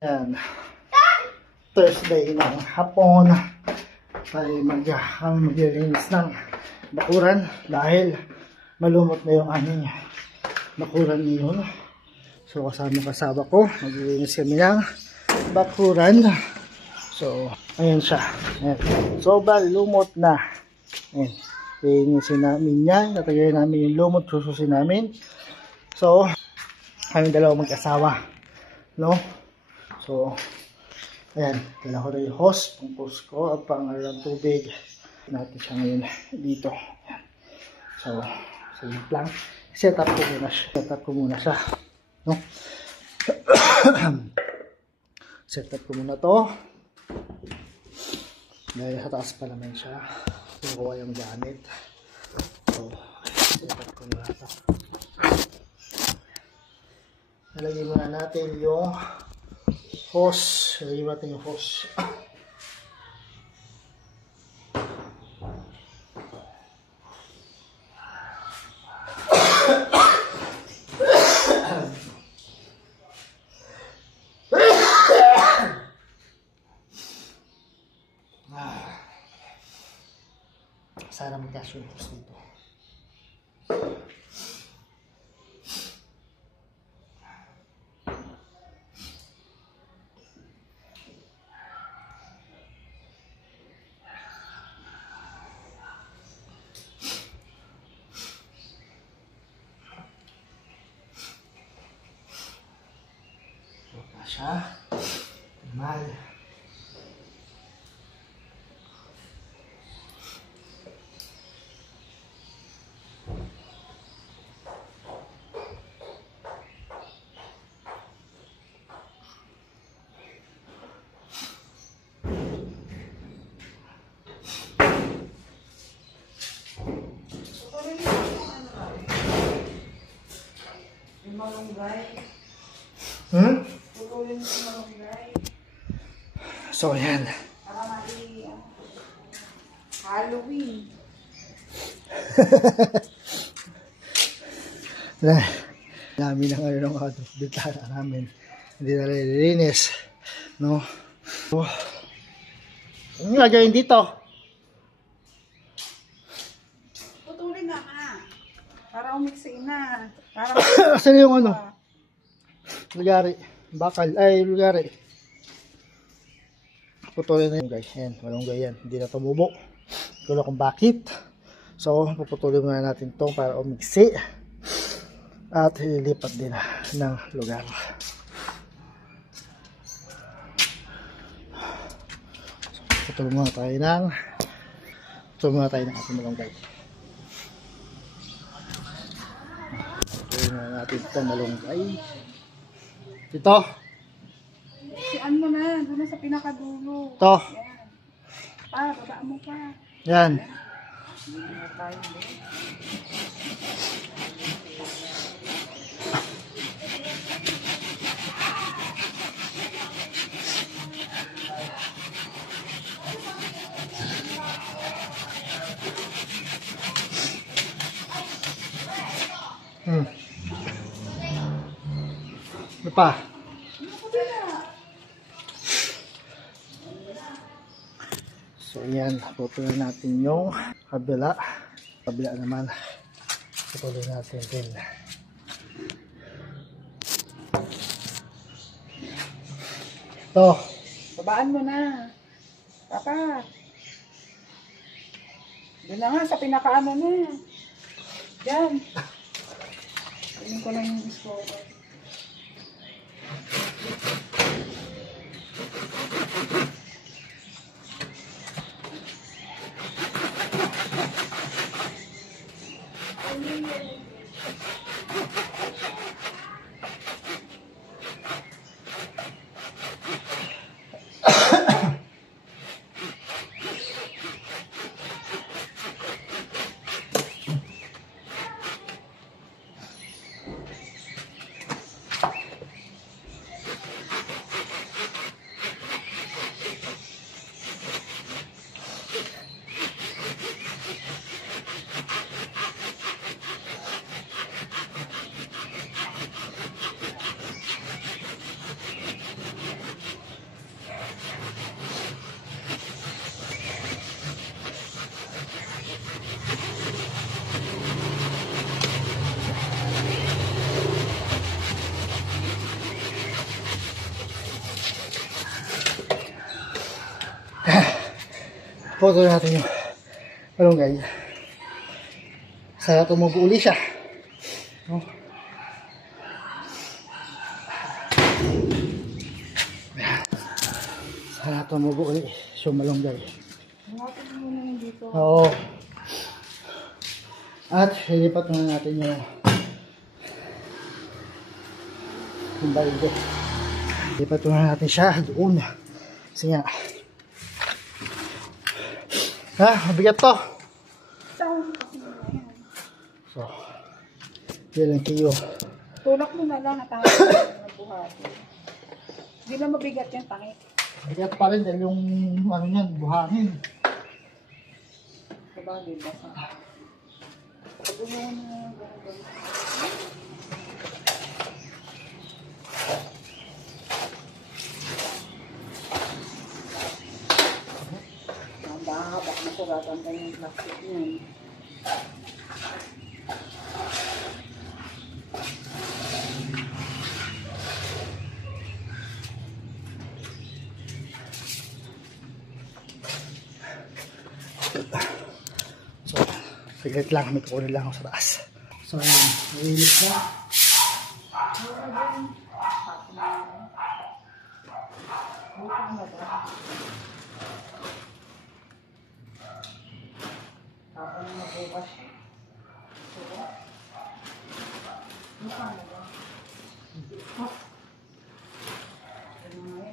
Yan. Thursday ng hapon. Tayo maglilinis ng bakuran dahil malumot na yung aming bakuran ngayon. So kasama ko, maglilinis kami ng bakuran. So ayan siya. Ayan. So lumot na. Ayan. Linisin namin yan. Natagay namin yung lumot, sususin namin. So kami dalawa mag-asawa, no? So ayan, dala ko na yung hose, pang-hose ko at pang-alang tubig natin siya ngayon dito. Ayan. So yun lang, set up ko muna siya, no? Set up ko muna to dahil sa taas pa naman siya, kukuha yung gamit. So set up ko muna to. Nalagay muna natin yung hose. Nalagay natin yung hose. Sana magkasya yung hose dito. Siya mal So yan. Halloween. Namin ang ano ng bitara namin. Hindi na nililinis, no? So, ano lagay dito? Putulin na ka. Para umiksi na. Asan yung ano? Lugari. Bakal. Ay, lugari. Putulin na yun guys. Ayan, malunggay yan. Hindi na tumubo. Kulo kung bakit. So, puputulin muna natin itong para umiksi. At ililipat din ng lugar. So, putulin muna tayo ng ating malunggay. Putulin muna natin itong malunggay. Ito. Sian mo na. Doon na sa pinakadulo. Ito. Yan. Babaan mo pa. Yan. Ano pa? So yan, putuloy natin yung kabila. Kabila naman, putuloy natin din. Ito. Babaan mo na. Papa. Doon na nga sa pinakaano na. Diyan. Tingin ko lang yung discover. Photo natin yung malunggay. Sana tumubo uli siya. No? Sana tumubo uli yung malunggay. Hanapin mo naman dito. Oo. At lilipat na natin yung balde. Lilipat na natin siya doon. Kasi nga. Mabigat to. So, yan lang kayo. Tulak mo na lang at ang buhati. Hindi na mabigat yan, pangit. Mabigat pa rin dahil yung ano yan, buhangin. Sabagay, basta. Pag-umawa na baka masuratan ka yung plastic niyan. So, saglit lang, may kukunin lang ako sa taas. So, ayan, nalilis na.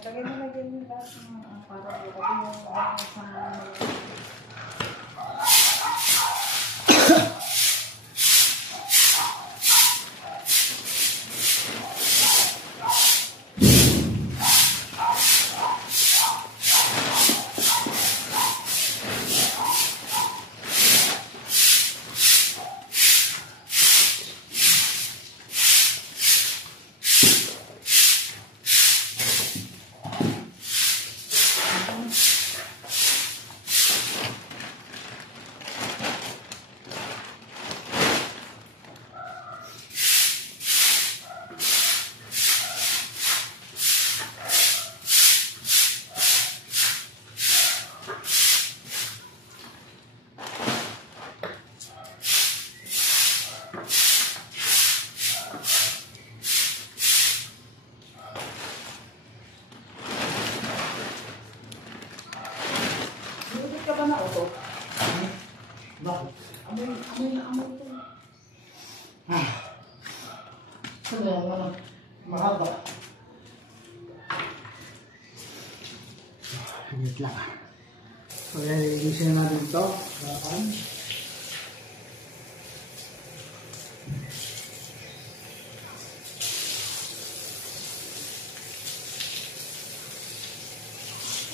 Lagay mo na din yung lahat ng para yung sa ka ba na auto? Bakit? Amoy to. Ano yung mahaba? Higit lang. So, yan, ililisin na natin ito. Bakan.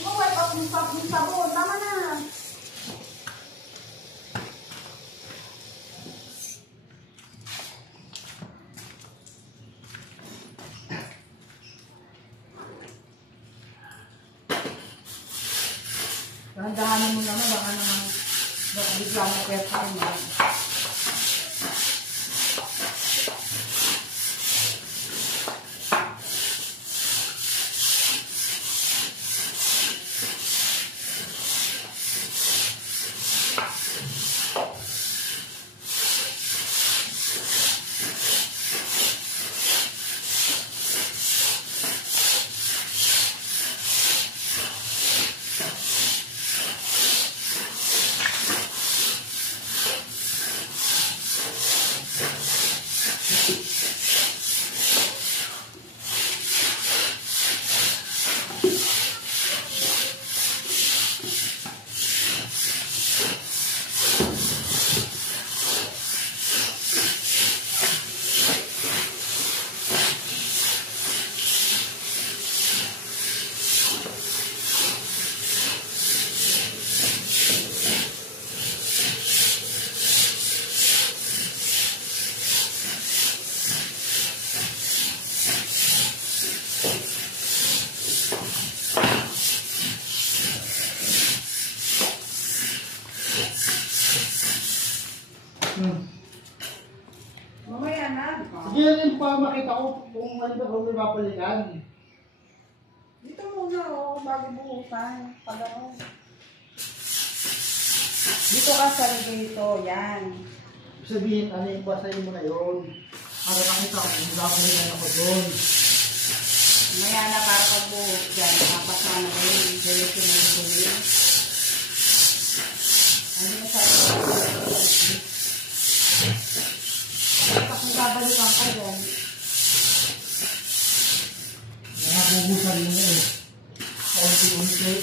Wipe out yung sabon. Tama na. Dahan-dahanan mo naman. Baka bigla mo kaya sa kanya. Mamaya na. Sige rin pa makita ko kung ano ba kung may mapalikan. Dito muna, bago buhusan. Pag ano. Dito ka sa dito, yan. Sabihin, ano yung basahin mo na yun? Para makita ko, hindi ako rin ako doon. Maya na para pagbuhos dyan, mapasa na rin. Diretso na rin doon. Ano na sabi ko? Kapag nababalikan ka dyan. Nakabubusan mo na eh. Kaunti-unti.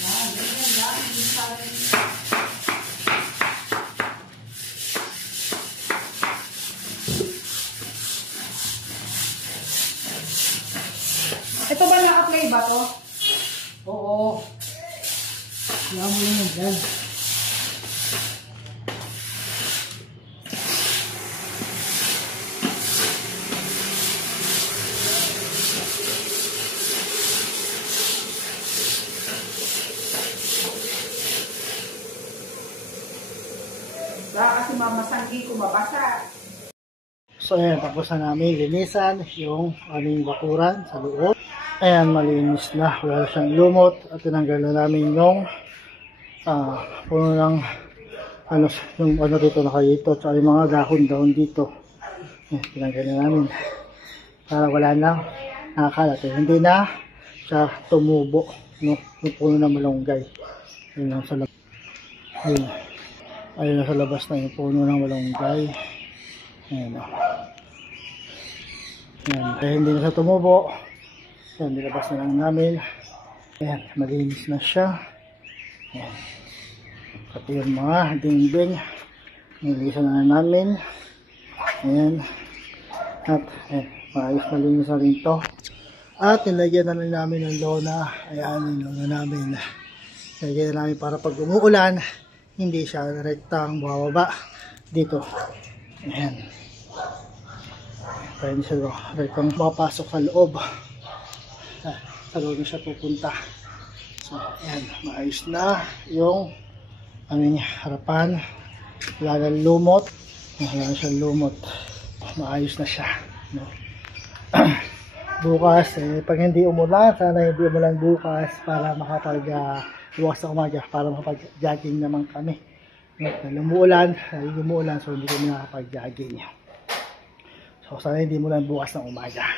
Yan, ganyan lang. Hindi pa rin. Ito ba na-apply ba to? Oo. Kaya mo lang yan dyan. Baka kasi mamasanggi ko mabasa. So ayan, tapos na namin linisan yung aming bakuran sa loob. Ayan, malinis na. Wala siyang lumot. At tinanggal na namin yung puno ng yung ano dito nakadito. At yung mga dahon dito. Ayan, tinanggal na namin. Para wala na nakakalat. Hindi na siya tumubo. No? Yung puno ng malunggay. Ayun lang sa labas. Ayun na sa labas na yung puno ng malunggay. Ayan o. Ayan. Kaya hindi na siya tumubo. Ayan, nilabas na lang namin. Ayan, malinis na siya. Ayan. Pati yung mga dingding. Nililisan na namin. Ayan. At, ayan, maayos malinis na rin to. At, nilagyan na lang namin ng lona. Ayan, yung lona namin. Nilagyan na namin para pag umuulan, hindi siya rektang bumababa dito. Ayan. Kaya hindi siya rektang mapasok sa loob. Sa loob na siya pupunta. So, ayan. Maayos na yung aming harapan. Wala na lumot. Wala na siyang lumot. Maayos na siya. No? Bukas, pag hindi umulan, sana hindi umulan bukas para bukas sa umaga para makapag-jogging naman kami. Lumuulan, so hindi kami nakapag-jogging. So sana hindi umulan bukas ng umaga.